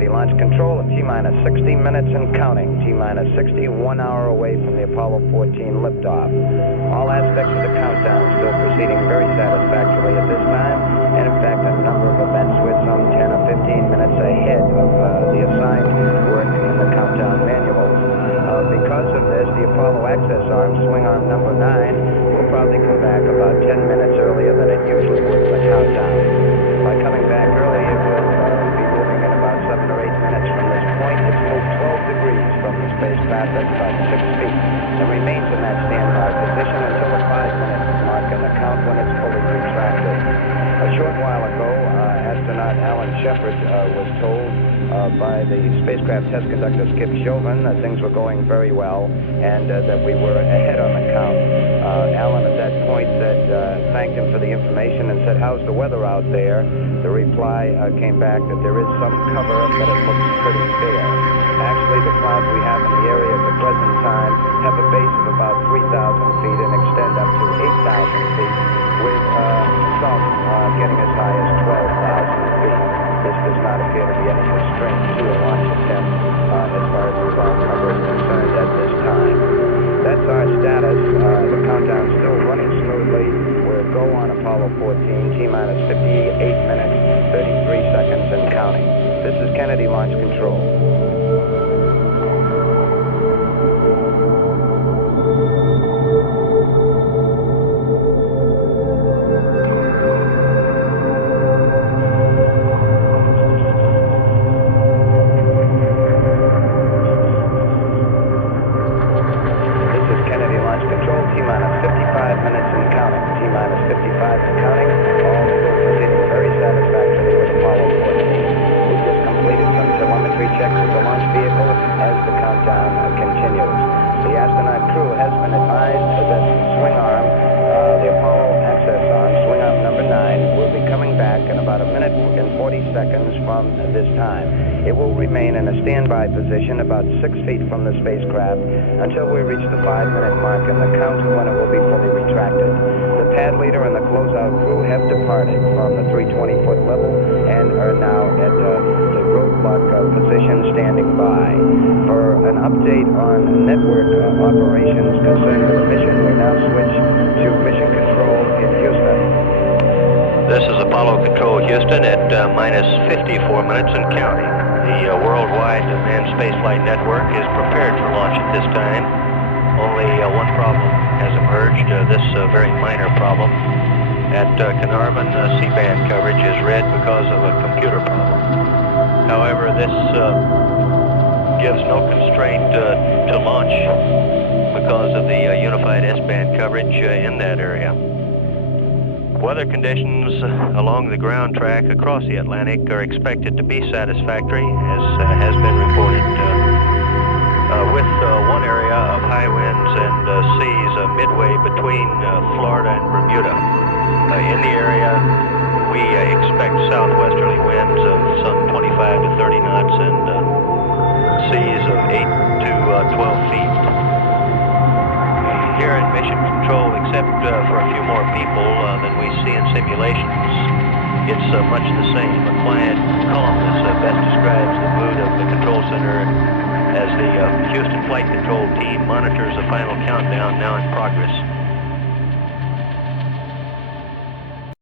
Kennedy Launch Control at T-minus 60 minutes and counting. T-minus 60, 1 hour away from the Apollo 14 liftoff. All aspects of the countdown still proceeding very satisfactorily at this time, and in fact a number of events with some 10 or 15 minutes ahead of the assigned work in the countdown manuals. Because of this, the Apollo access arm, swing arm number 9, will probably come back about 10 minutes earlier than it usually would in the countdown. By coming back early, it will be moving in about 7 or 8 minutes from this point. It's moved 12 degrees from the spacecraft at about 6 feet and remains in that standby position until the 5-minute mark in the count when it's fully retracted. A short while ago, astronaut Alan Shepard was told by the spacecraft test conductor Skip Chauvin that things were going very well and that we were ahead on the count. Alan at that point said, thanked him for the information and said, "How's the weather out there?" The reply came back that there is some cover, but it looks pretty fair. Actually, the clouds we have in the area at the present time have a base of about 3,000 feet and extend up to 8,000 feet, with some getting as high as 12,000 feet. This does not appear to be any constraint to a launch attempt as far as the cloud cover is concerned at this time. That's our status. The countdown's still running smoothly. We're go on Apollo 14, T-minus 58 minutes, 33 seconds and counting. This is Kennedy Launch Control. Position about 6 feet from the spacecraft until we reach the 5-minute mark in the count when it will be fully retracted. The pad leader and the closeout crew have departed from the 320-foot level and are now at the roadblock position standing by. For an update on network operations concerned with the mission, we now switch to mission control in Houston. This is Apollo Control Houston at minus 54 minutes and counting. The worldwide manned spaceflight network is prepared for launch at this time. Only one problem has emerged, this very minor problem. At Carnarvon, C-band coverage is red because of a computer problem. However, this gives no constraint to launch because of the unified S-band coverage in that area. Weather conditions along the ground track across the Atlantic are expected to be satisfactory, as has been reported, with one area of high winds and seas midway between Florida and Bermuda. In the area, we expect southwesterly winds of some 25 to 30 knots and seas of 8 to 12 feet. Here in Mission Control, except for a few more people than we see in simulations, it's much the same. A quiet calmness best describes the mood of the control center as the Houston Flight Control team monitors the final countdown now in progress.